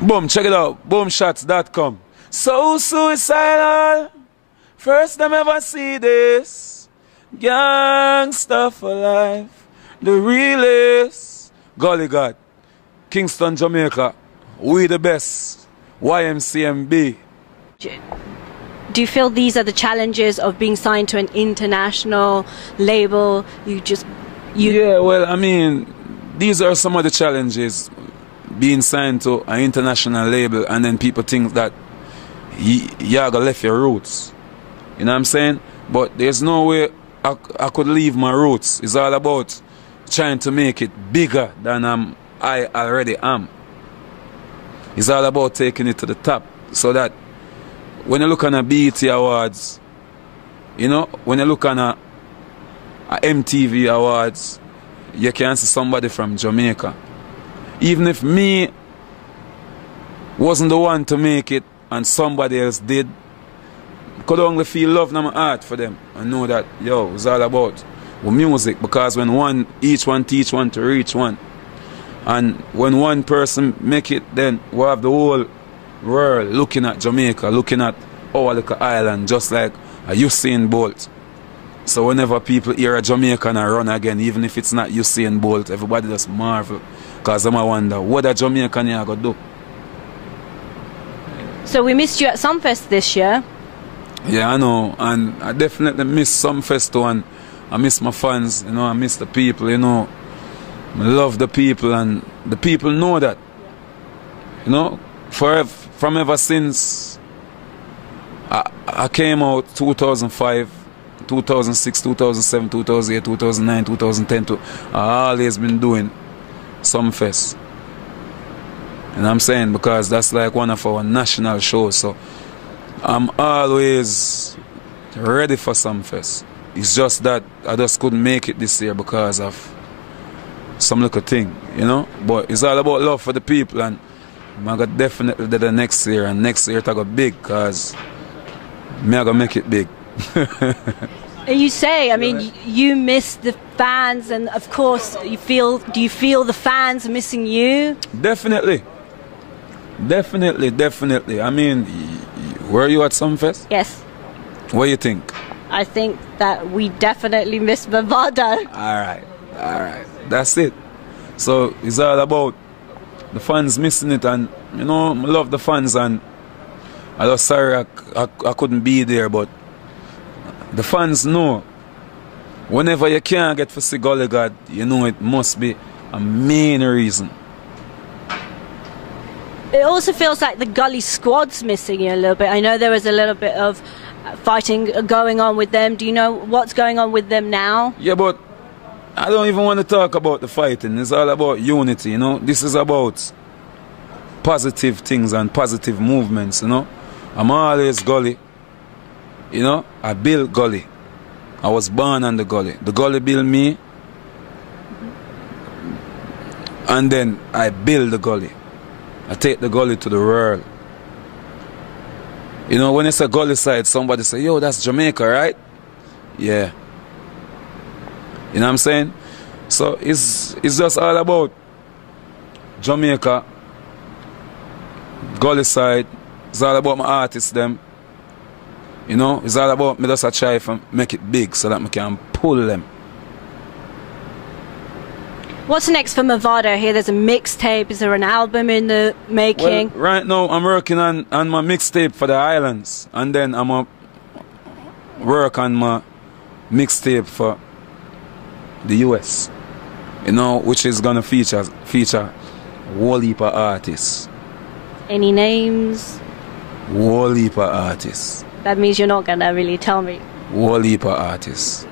Boom, check it out. Boomshots.com. So suicidal. First time ever see this. Gangsta for life. The realest. Gully Gad. Kingston, Jamaica. We the best. YMCMB. Do you feel these are the challenges of being signed to an international label? Yeah, well, I mean, these are some of the challenges. Being signed to an international label, and then people think that you're gonna left your roots. You know what I'm saying? But there's no way I could leave my roots. It's all about trying to make it bigger than I already am. It's all about taking it to the top, so that when you look on a BET Awards, you know, when you look on a MTV Awards, you can see somebody from Jamaica. Even if me wasn't the one to make it and somebody else did, I could only feel love in my heart for them and know that, yo, it's all about music, because when each one teach one to reach one. And when one person make it, then we have the whole world looking at Jamaica, looking at our little island, just like a Usain Bolt. So whenever people hear a Jamaican run again, even if it's not Usain Bolt, everybody just marvel. Because I'm wonder, what a Jamaican here going to do? So we missed you at Sumfest this year. Yeah, I know. And I definitely miss Sumfest too. And I miss my fans, you know, I miss the people, you know. I love the people, and the people know that. You know, from ever since I came out 2005, 2006, 2007, 2008, 2009, 2010, I always been doing Sumfest. And I'm saying, because that's like one of our national shows, so I'm always ready for Sumfest. It's just that I just couldn't make it this year because of some little thing, you know. But it's all about love for the people, and I'm gonna definitely do the next year, and next year I go big, because me I gonna make it big. You say, I mean, you miss the fans, and of course, do you feel the fans missing you? Definitely. Definitely. I mean, were you at Sumfest? Yes. What do you think? I think that we definitely miss Mavado. All right. That's it. So it's all about the fans missing it, and, you know, I love the fans, and I was sorry I couldn't be there, but the fans know whenever you can't get to see Gully Gad, you know it must be a main reason. It also feels like the Gully squad's missing you a little bit. I know there was a little bit of fighting going on with them. Do you know what's going on with them now? Yeah, but I don't even want to talk about the fighting. It's all about unity, you know. This is about positive things and positive movements, you know. I'm always Gully. You know, I built Gully. I was born on the Gully. The Gully built me. And then I build the Gully. I take the Gully to the world. You know, when it's a Gully side, somebody say, yo, that's Jamaica, right? Yeah. You know what I'm saying? So it's just all about Jamaica, Gully side. It's all about my artists, them. You know, it's all about me just try to make it big so that I can pull them. What's next for Mavado here? There's a mixtape. Is there an album in the making? Well, right now I'm working on my mixtape for the islands. And then I'm going to work on my mixtape for the US. You know, which is going to feature a whole heap of artists. Any names? Whole heap of artists. That means you're not going to really tell me. Whole heap of artists.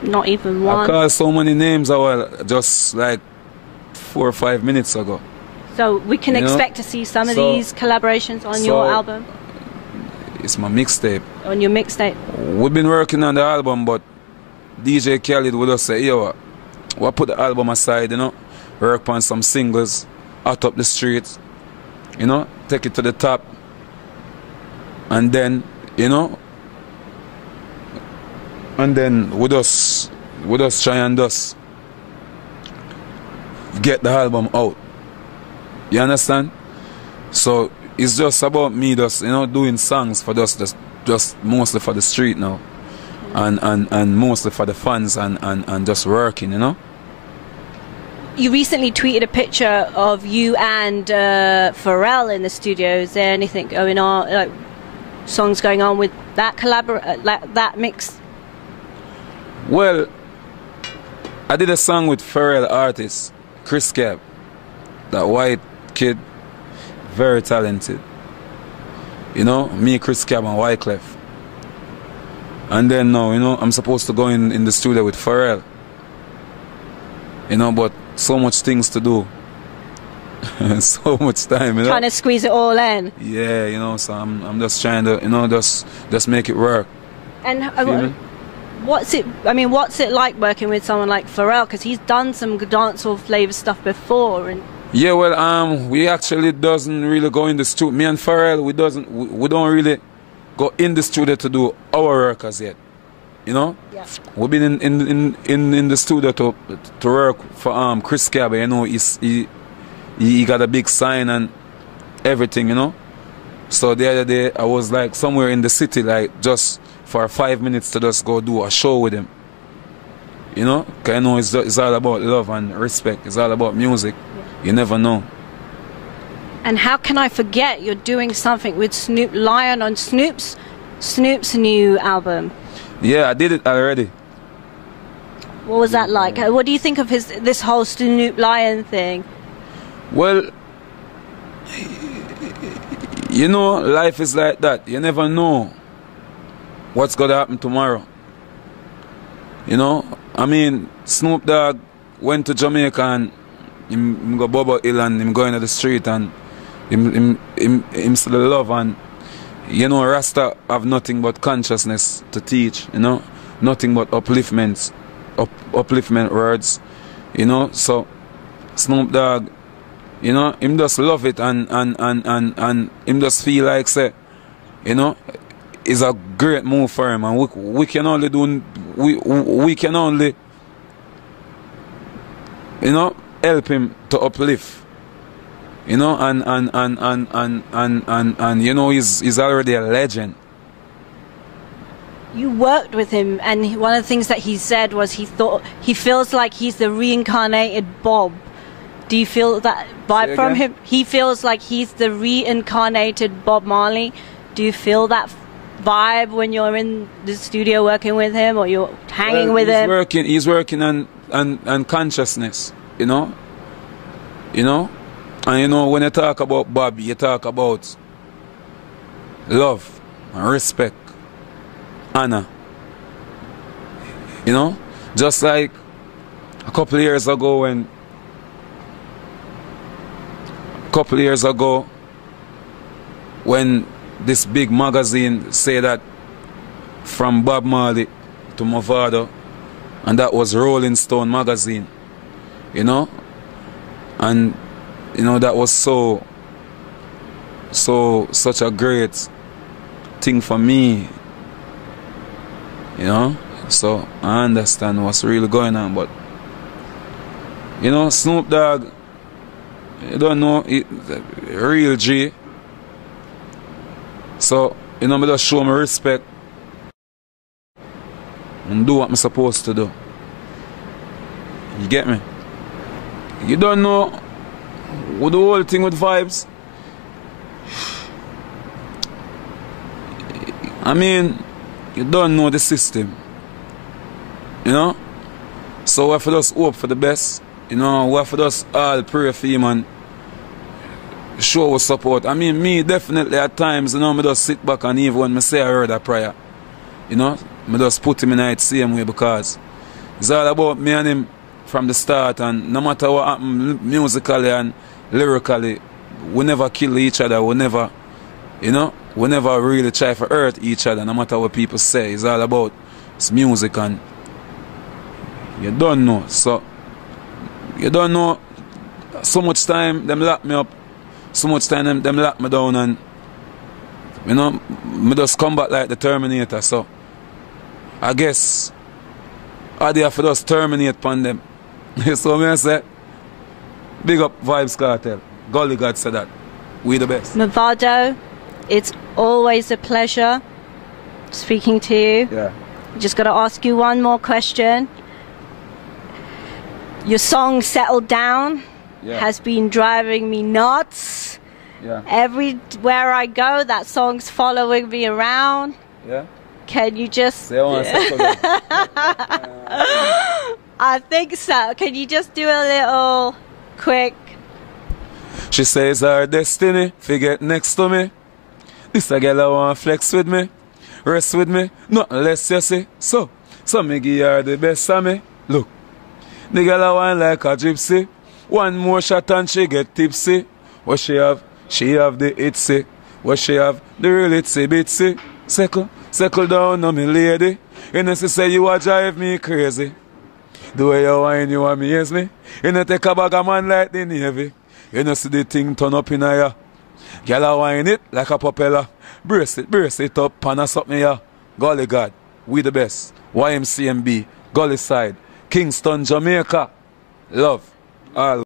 Not even one? I called so many names just like 4 or 5 minutes ago. So we can expect to see some of these collaborations on your album? It's my mixtape. On your mixtape? We've been working on the album, but DJ Khaled would just say, yo, we'll put the album aside, you know, work on some singles, out up the streets, you know, take it to the top. And then, you know, and then we just try and just get the album out. You understand? So it's just about me just, you know, doing songs for just mostly for the street now. And mostly for the fans and just working, you know. You recently tweeted a picture of you and Pharrell in the studio. Is there anything going on, like songs going on with that that mix? Well, I did a song with Pharrell artist Chris Cab, that white kid, very talented. You know, me, Chris Cab, and Wyclef. And then now, you know, I'm supposed to go in the studio with Pharrell. You know, but so much things to do. So much time, you know. Trying to squeeze it all in. Yeah, you know, so I'm just trying to, you know, just make it work. And what's it like working with someone like Pharrell? Because he's done some dancehall flavor stuff before. And yeah, well, we actually doesn't really go in the studio. Me and Pharrell, we don't really go in the studio to do our work as yet. You know, yeah. We've been in the studio to work for Chris Cab. You know, he got a big sign and everything. You know, so the other day I was like somewhere in the city, like just for 5 minutes to just go do a show with him. You know, because I know it's all about love and respect. It's all about music. Yeah. You never know. And how can I forget you're doing something with Snoop Lion on Snoop's new album? Yeah, I did it already. What was that like? What do you think of this whole Snoop Lion thing? Well, you know, life is like that. You never know what's going to happen tomorrow. You know, I mean, Snoop Dogg went to Jamaica and him go Bobo Hill and him going to the street and him still love, and you know, Rasta have nothing but consciousness to teach, you know, nothing but upliftment words, you know. So Snoop Dogg, you know, him just love it and him just feel like, say, you know, it's a great move for him, and we can only do, we can only, you know, help him to uplift. You know, and you know, he's already a legend. You worked with him, and one of the things that he said was he feels like he's the reincarnated Bob. Do you feel that vibe from him? He feels like he's the reincarnated Bob Marley. Do you feel that vibe when you're in the studio working with him, or you're hanging with him? He's working on consciousness, you know. You know? And you know, when you talk about Bob, you talk about love, respect, honor. You know? Just like a couple of years ago when this big magazine said that from Bob Marley to Mavado, and that was Rolling Stone magazine, you know? And you know, that was such a great thing for me, you know. So I understand what's really going on, but you know, Snoop Dogg, you don't know, real G. So you know, me just show me respect and do what I'm supposed to do. You get me? You don't know. With the whole thing with Vybz, I mean, you don't know the system, you know. So we have to just hope for the best, you know. We have to just all pray for him and show our support. I mean, me definitely at times, you know, me just sit back and even when me say I heard a prayer, you know, me just put him in the same way, because it's all about me and him from the start, and no matter what happened musically and lyrically, we never kill each other, we never, you know, we never really try to hurt each other, no matter what people say. It's all about it's music, and you don't know. So you don't know, so much time them lock me up, so much time them lock me down, and you know, me just come back like the Terminator. So I guess I have to just terminate upon them. So me I say, big up Vybz Kartel. Gully Gad said that. We the best. Mavado, it's always a pleasure speaking to you. Yeah. Just got to ask you one more question. Your song Settle Down has been driving me nuts. Yeah. Everywhere I go, that song's following me around. Yeah. Can you just... They want to settle down. I think so. Can you just do a little quick... She says our destiny, forget next to me. This a girl I want flex with me, rest with me, nothing less you see. So me give her the best of me. Look, the girl I want like a gypsy. One more shot and she get tipsy. What she have? She have the itsy. What she have? The real itsy bitsy. Settle down on me lady. You know she say you a drive me crazy. The way you whine you amaze me. You know take a bag of man like the Navy. You know see the thing turn up in here. Girl a whine it like a propeller. Brace it up and a something here. Gully Gad, we the best. YMCMB, Gully side, Kingston, Jamaica. Love, all.